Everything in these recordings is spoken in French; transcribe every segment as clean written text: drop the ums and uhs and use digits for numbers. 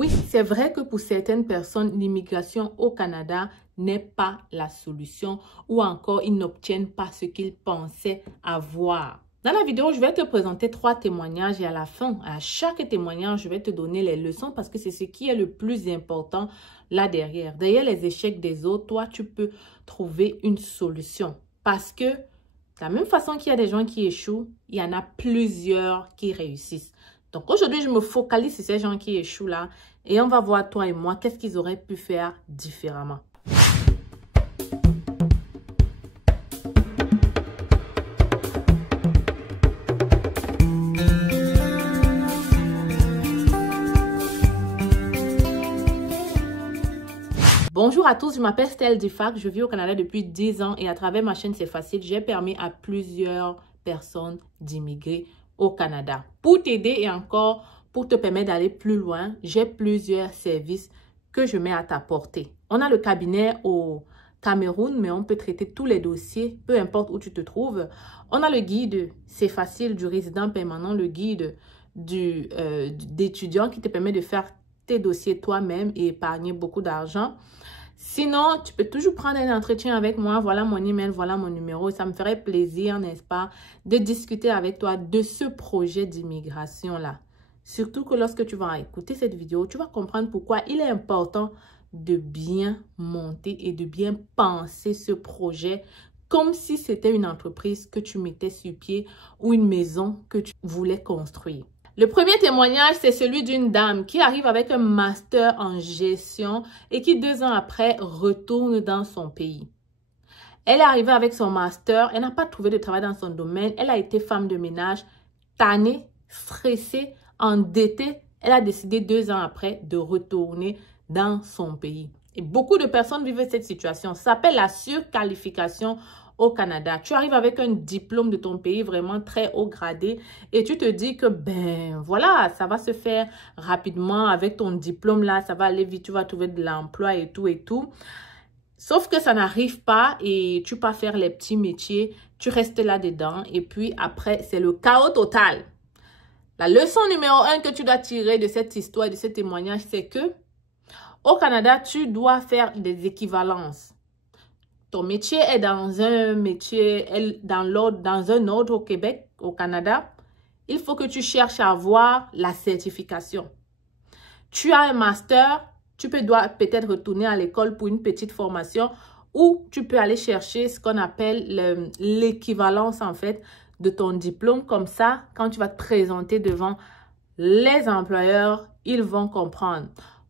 Oui, c'est vrai que pour certaines personnes, l'immigration au Canada n'est pas la solution ou encore ils n'obtiennent pas ce qu'ils pensaient avoir. Dans la vidéo, je vais te présenter 3 témoignages et à la fin, à chaque témoignage, je vais te donner les leçons parce que c'est ce qui est le plus important là derrière. Derrière les échecs des autres, toi, tu peux trouver une solution parce que de la même façon qu'il y a des gens qui échouent, il y en a plusieurs qui réussissent. Donc aujourd'hui, je me focalise sur ces gens qui échouent là et on va voir toi et moi qu'est-ce qu'ils auraient pu faire différemment. Bonjour à tous, je m'appelle Stell Difac, je vis au Canada depuis 10 ans et à travers ma chaîne C'est Facile, j'ai permis à plusieurs personnes d'immigrer au Canada. Pour t'aider et encore pour te permettre d'aller plus loin, j'ai plusieurs services que je mets à ta portée. On a le cabinet au Cameroun, mais on peut traiter tous les dossiers, peu importe où tu te trouves. On a le guide C'est Facile du résident permanent, le guide d'étudiant qui te permet de faire tes dossiers toi-même et épargner beaucoup d'argent. Sinon, tu peux toujours prendre un entretien avec moi. Voilà mon email, voilà mon numéro. Ça me ferait plaisir, n'est-ce pas, de discuter avec toi de ce projet d'immigration-là. Surtout que lorsque tu vas écouter cette vidéo, tu vas comprendre pourquoi il est important de bien monter et de bien penser ce projet comme si c'était une entreprise que tu mettais sur pied ou une maison que tu voulais construire. Le premier témoignage, c'est celui d'une dame qui arrive avec un master en gestion et qui 2 ans après retourne dans son pays. Elle est arrivée avec son master, elle n'a pas trouvé de travail dans son domaine, elle a été femme de ménage, tannée, stressée, endettée. Elle a décidé 2 ans après de retourner dans son pays. Et beaucoup de personnes vivent cette situation. Ça s'appelle la surqualification au Canada. Tu arrives avec un diplôme de ton pays vraiment très haut gradé et tu te dis que ben voilà, ça va se faire rapidement avec ton diplôme là, ça va aller vite, tu vas trouver de l'emploi et tout et tout. Sauf que ça n'arrive pas et tu peux faire les petits métiers, tu restes là-dedans et puis après, c'est le chaos total. La leçon numéro 1 que tu dois tirer de cette histoire et de ce témoignage, c'est que au Canada, tu dois faire des équivalences. Ton métier est dans un métier, dans un autre au Québec, au Canada. Il faut que tu cherches à avoir la certification. Tu as un master, dois peut-être retourner à l'école pour une petite formation ou tu peux aller chercher ce qu'on appelle l'équivalence en fait de ton diplôme. Comme ça, quand tu vas te présenter devant les employeurs, ils vont comprendre.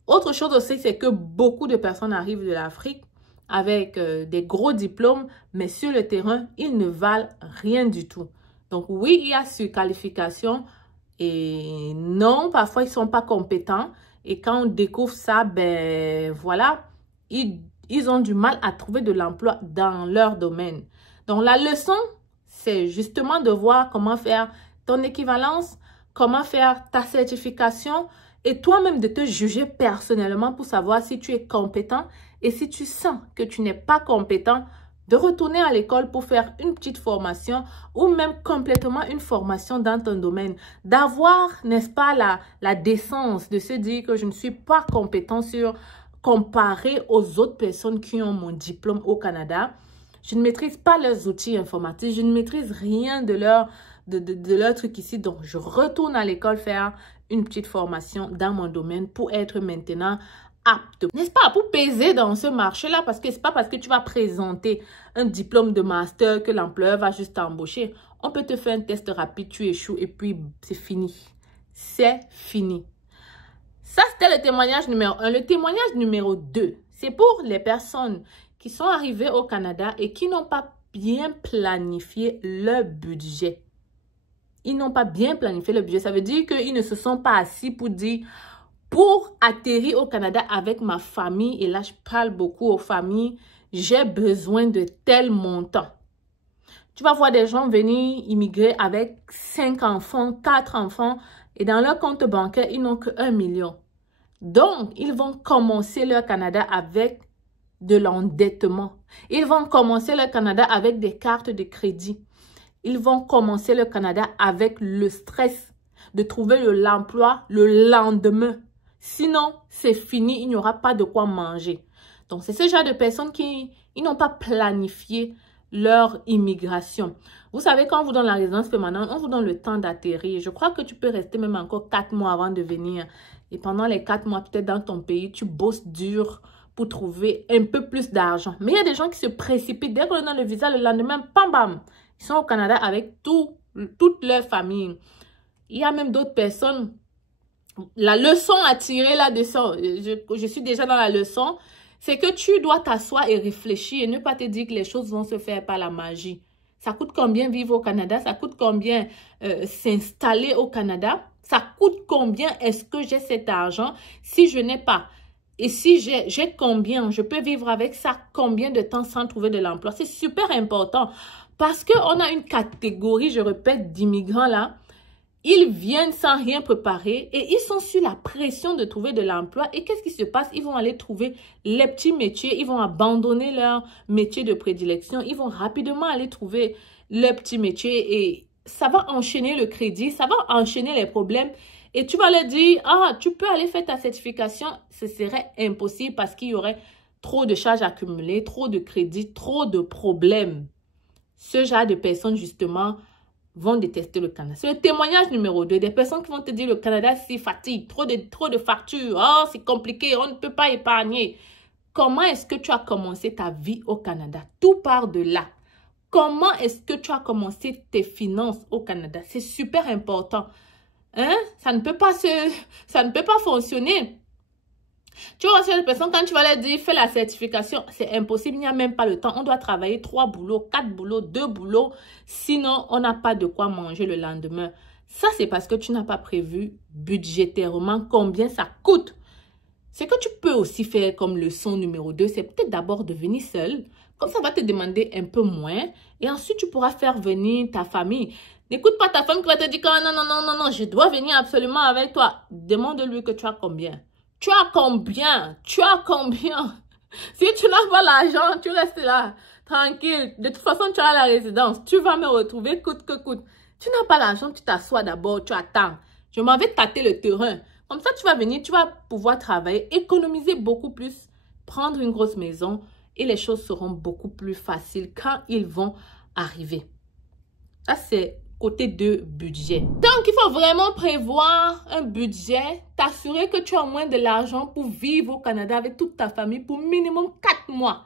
Autre chose aussi, c'est que beaucoup de personnes arrivent de l'Afrique avec des gros diplômes, mais sur le terrain, ils ne valent rien du tout. Donc oui, il y a surqualification et non, parfois ils ne sont pas compétents. Et quand on découvre ça, ben voilà, ils ont du mal à trouver de l'emploi dans leur domaine. Donc la leçon, c'est justement de voir comment faire ton équivalence, comment faire ta certification et toi-même de te juger personnellement pour savoir si tu es compétent. Et si tu sens que tu n'es pas compétent, de retourner à l'école pour faire une petite formation ou même complètement une formation dans ton domaine. D'avoir, n'est-ce pas, la décence de se dire que je ne suis pas compétent comparé aux autres personnes qui ont mon diplôme au Canada. Je ne maîtrise pas leurs outils informatiques, je ne maîtrise rien de leur truc ici. Donc, je retourne à l'école faire une petite formation dans mon domaine pour être maintenant apte, n'est-ce pas, pour peser dans ce marché-là, parce que c'est pas parce que tu vas présenter un diplôme de master que l'employeur va juste t'embaucher. On peut te faire un test rapide, tu échoues et puis c'est fini. C'est fini. Ça, c'était le témoignage numéro 1. Le témoignage numéro 2, c'est pour les personnes qui sont arrivées au Canada et qui n'ont pas bien planifié leur budget. Ils n'ont pas bien planifié le budget. Ça veut dire qu'ils ne se sont pas assis pour dire... Pour atterrir au Canada avec ma famille, et là je parle beaucoup aux familles, j'ai besoin de tel montant. Tu vas voir des gens venir immigrer avec 5 enfants, 4 enfants, et dans leur compte bancaire, ils n'ont que 1 million. Donc, ils vont commencer leur Canada avec de l'endettement. Ils vont commencer leur Canada avec des cartes de crédit. Ils vont commencer leur Canada avec le stress de trouver l'emploi le lendemain. Sinon, c'est fini, il n'y aura pas de quoi manger. Donc, c'est ce genre de personnes qui n'ont pas planifié leur immigration. Vous savez, quand on vous donne la résidence permanente, on vous donne le temps d'atterrir. Je crois que tu peux rester même encore 4 mois avant de venir. Et pendant les 4 mois, peut-être dans ton pays, tu bosses dur pour trouver un peu plus d'argent. Mais il y a des gens qui se précipitent. Dès qu'on leur donne le visa, le lendemain, bam bam, ils sont au Canada avec toute leur famille. Il y a même d'autres personnes. La leçon à tirer là-dessus, je suis déjà dans la leçon, c'est que tu dois t'asseoir et réfléchir et ne pas te dire que les choses vont se faire par la magie. Ça coûte combien vivre au Canada? Ça coûte combien s'installer au Canada? Ça coûte combien est-ce que j'ai cet argent si je n'ai pas? Et si j'ai combien? Je peux vivre avec ça combien de temps sans trouver de l'emploi? C'est super important parce qu'on a une catégorie, je répète, d'immigrants là. Ils viennent sans rien préparer et ils sont sur la pression de trouver de l'emploi. Et qu'est-ce qui se passe? Ils vont aller trouver les petits métiers, ils vont abandonner leur métier de prédilection, ils vont rapidement aller trouver le petit métier et ça va enchaîner le crédit, ça va enchaîner les problèmes. Et tu vas leur dire, ah, tu peux aller faire ta certification. Ce serait impossible parce qu'il y aurait trop de charges accumulées, trop de crédits, trop de problèmes. Ce genre de personnes, justement, vont détester le Canada. C'est le témoignage numéro 2. Des personnes qui vont te dire le Canada, c'est fatigue, trop de factures, oh, c'est compliqué, on ne peut pas épargner. Comment est-ce que tu as commencé ta vie au Canada? Tout part de là. Comment est-ce que tu as commencé tes finances au Canada? C'est super important. Hein? Ça ne peut pas fonctionner. Tu vois, ces personnes, quand tu vas leur dire, fais la certification, c'est impossible, il n'y a même pas le temps. On doit travailler 3 boulots, 4 boulots, 2 boulots. Sinon, on n'a pas de quoi manger le lendemain. Ça, c'est parce que tu n'as pas prévu budgétairement combien ça coûte. Ce que tu peux aussi faire comme leçon numéro 2, c'est peut-être d'abord de venir seul. Comme ça va te demander un peu moins. Et ensuite, tu pourras faire venir ta famille. N'écoute pas ta femme qui va te dire que non, non, non, non, non, je dois venir absolument avec toi. Demande-lui que tu as combien. Tu as combien? Tu as combien? Si tu n'as pas l'argent, tu restes là, tranquille. De toute façon, tu as la résidence. Tu vas me retrouver coûte que coûte. Tu n'as pas l'argent, tu t'assois d'abord, tu attends. Je m'en vais tâter le terrain. Comme ça, tu vas venir, tu vas pouvoir travailler, économiser beaucoup plus, prendre une grosse maison et les choses seront beaucoup plus faciles quand ils vont arriver. Ça, c'est côté de budget. Donc, il faut vraiment prévoir un budget, t'assurer que tu as au moins de l'argent pour vivre au Canada avec toute ta famille pour minimum 4 mois.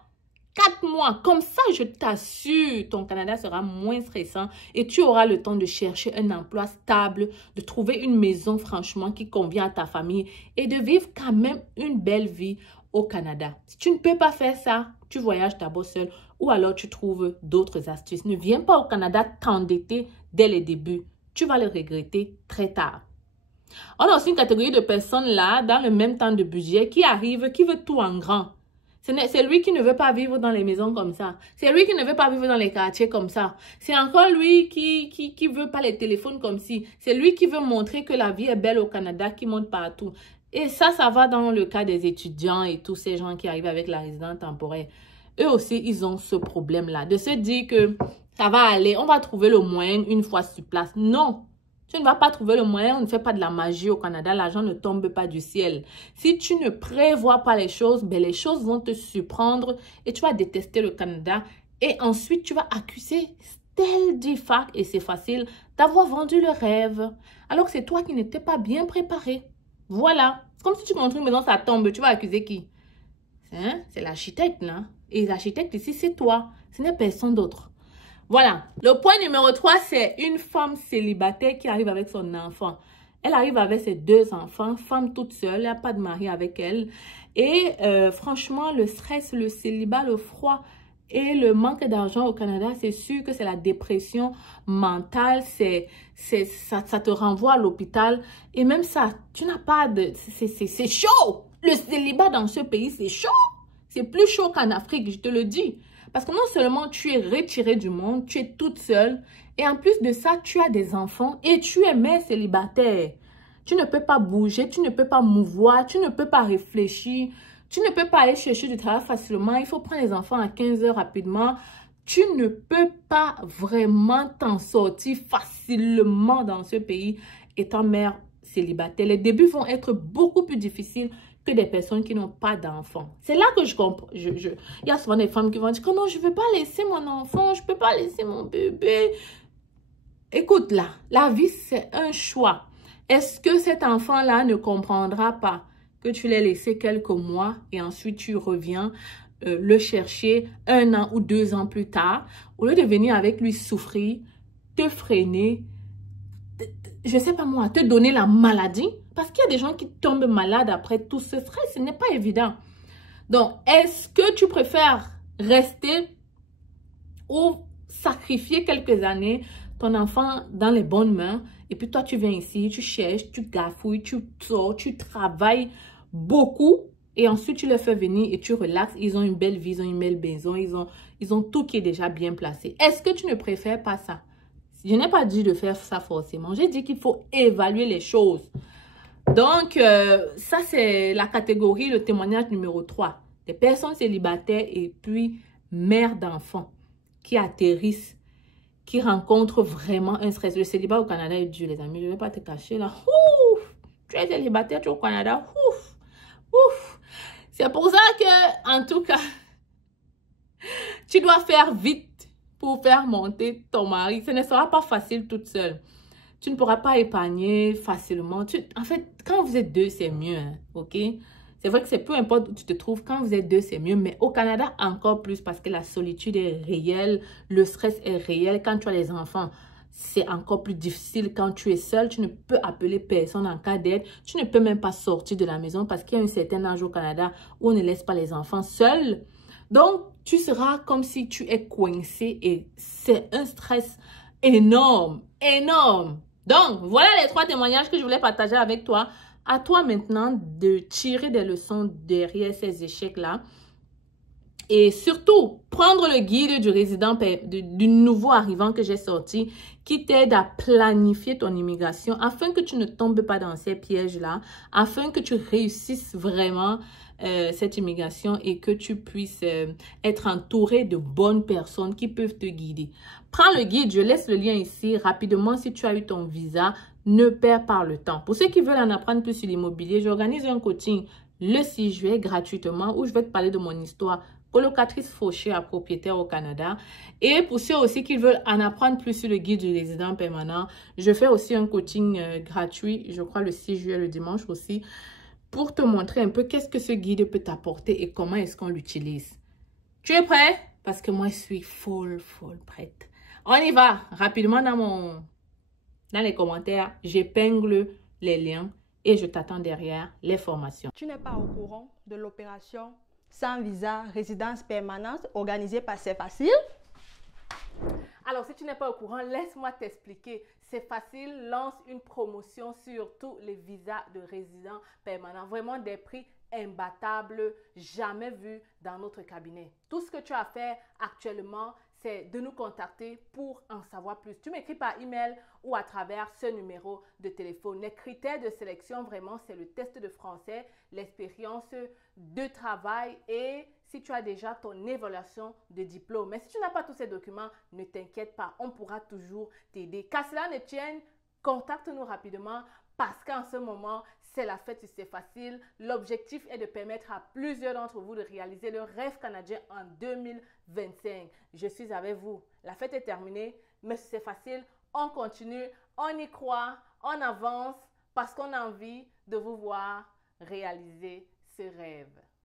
4 mois. Comme ça, je t'assure, ton Canada sera moins stressant et tu auras le temps de chercher un emploi stable, de trouver une maison franchement qui convient à ta famille et de vivre quand même une belle vie au Canada. Si tu ne peux pas faire ça, tu voyages d'abord seul ou alors tu trouves d'autres astuces. Ne viens pas au Canada t'endetter dès le début. Tu vas le regretter très tard. On a aussi une catégorie de personnes là, dans le même temps de budget, qui arrive, qui veut tout en grand. C'est lui qui ne veut pas vivre dans les maisons comme ça. C'est lui qui ne veut pas vivre dans les quartiers comme ça. C'est encore lui qui veut pas les téléphones comme si. C'est lui qui veut montrer que la vie est belle au Canada, qui monte partout. Et ça va dans le cas des étudiants et tous ces gens qui arrivent avec la résidence temporaire. Eux aussi, ils ont ce problème-là. De se dire que ça va aller, on va trouver le moyen une fois sur place. Non, tu ne vas pas trouver le moyen, on ne fait pas de la magie au Canada, l'argent ne tombe pas du ciel. Si tu ne prévois pas les choses, ben les choses vont te surprendre et tu vas détester le Canada. Et ensuite, tu vas accuser tel dit fac, et c'est facile, d'avoir vendu le rêve. Alors que c'est toi qui n'étais pas bien préparé. Voilà. C'est comme si tu construis une maison, ça tombe. Tu vas accuser qui? Hein? C'est l'architecte, là. Et l'architecte ici, c'est toi. Ce n'est personne d'autre. Voilà. Le point numéro 3, c'est une femme célibataire qui arrive avec son enfant. Elle arrive avec ses 2 enfants, femme toute seule, il n'y a pas de mari avec elle. Et franchement, le stress, le célibat, le froid et le manque d'argent au Canada, c'est sûr que c'est la dépression mentale, ça te renvoie à l'hôpital. Et même ça, tu n'as pas de... C'est chaud! Le célibat dans ce pays, c'est chaud! C'est plus chaud qu'en Afrique, je te le dis. Parce que non seulement tu es retirée du monde, tu es toute seule. Et en plus de ça, tu as des enfants et tu es mère célibataire. Tu ne peux pas bouger, tu ne peux pas mouvoir, tu ne peux pas réfléchir. Tu ne peux pas aller chercher du travail facilement. Il faut prendre les enfants à 15 heures rapidement. Tu ne peux pas vraiment t'en sortir facilement dans ce pays étant mère célibataires, les débuts vont être beaucoup plus difficiles que des personnes qui n'ont pas d'enfants. C'est là que je comprends. Il y a souvent des femmes qui vont dire que non, je ne veux pas laisser mon enfant, je ne peux pas laisser mon bébé. Écoute, là, la vie, c'est un choix. Est-ce que cet enfant-là ne comprendra pas que tu l'as laissé quelques mois et ensuite tu reviens le chercher 1 an ou 2 ans plus tard, au lieu de venir avec lui souffrir, te freiner, je sais pas moi, te donner la maladie? Parce qu'il y a des gens qui tombent malades après tout ce stress. Ce n'est pas évident. Donc, est-ce que tu préfères rester ou sacrifier quelques années ton enfant dans les bonnes mains et puis toi, tu viens ici, tu cherches, tu gafouilles, tu sors, tu travailles beaucoup et ensuite tu les fais venir et tu relaxes. Ils ont une belle vie, ils ont une belle maison, ils ont tout qui est déjà bien placé. Est-ce que tu ne préfères pas ça? Je n'ai pas dit de faire ça forcément. J'ai dit qu'il faut évaluer les choses. Donc, ça, c'est la catégorie, le témoignage numéro 3. Des personnes célibataires et puis mères d'enfants qui atterrissent, qui rencontrent vraiment un stress. Le célibat au Canada est dur, les amis. Je ne vais pas te cacher là. Ouf! Tu es célibataire, tu es au Canada. Ouf! Ouf! C'est pour ça que, en tout cas, tu dois faire vite pour faire monter ton mari. Ce ne sera pas facile toute seule. Tu ne pourras pas épargner facilement. En fait, quand vous êtes deux, c'est mieux, hein, ok? C'est vrai que c'est peu importe où tu te trouves, quand vous êtes deux, c'est mieux. Mais au Canada, encore plus parce que la solitude est réelle, le stress est réel. Quand tu as les enfants, c'est encore plus difficile. Quand tu es seul, tu ne peux appeler personne en cas d'aide. Tu ne peux même pas sortir de la maison parce qu'il y a un certain âge au Canada où on ne laisse pas les enfants seuls. Donc, tu seras comme si tu es coincé et c'est un stress énorme, énorme. Donc, voilà les 3 témoignages que je voulais partager avec toi. À toi maintenant de tirer des leçons derrière ces échecs-là. Et surtout, prendre le guide du résident, du nouveau arrivant que j'ai sorti, qui t'aide à planifier ton immigration afin que tu ne tombes pas dans ces pièges-là, afin que tu réussisses vraiment cette immigration et que tu puisses être entouré de bonnes personnes qui peuvent te guider. Prends le guide, je laisse le lien ici. Rapidement, si tu as eu ton visa, ne perds pas le temps. Pour ceux qui veulent en apprendre plus sur l'immobilier, j'organise un coaching le 6 juillet gratuitement où je vais te parler de mon histoire colocatrice fauchée à propriétaire au Canada. Et pour ceux aussi qui veulent en apprendre plus sur le guide du résident permanent, je fais aussi un coaching gratuit, je crois le 6 juillet, le dimanche aussi, pour te montrer un peu qu'est-ce que ce guide peut t'apporter et comment est-ce qu'on l'utilise. Tu es prêt? Parce que moi, je suis full prête. On y va rapidement dans les commentaires. J'épingle les liens et je t'attends derrière les formations. Tu n'es pas au courant de l'opération sans visa résidence permanente organisée par C'est Facile? Alors, si tu n'es pas au courant, laisse-moi t'expliquer. C'est facile, lance une promotion sur tous les visas de résidents permanents. Vraiment des prix imbattables, jamais vus dans notre cabinet. Tout ce que tu as à faire actuellement, c'est de nous contacter pour en savoir plus. Tu m'écris par email ou à travers ce numéro de téléphone. Les critères de sélection, vraiment, c'est le test de français, l'expérience de travail et si tu as déjà ton évaluation de diplôme. Mais si tu n'as pas tous ces documents, ne t'inquiète pas, on pourra toujours t'aider. Qu'à cela ne tienne, contacte-nous rapidement parce qu'en ce moment, c'est la fête, c'est facile. L'objectif est de permettre à plusieurs d'entre vous de réaliser le rêve canadien en 2025. Je suis avec vous. La fête est terminée, mais c'est facile. On continue, on y croit, on avance parce qu'on a envie de vous voir réaliser ce rêve.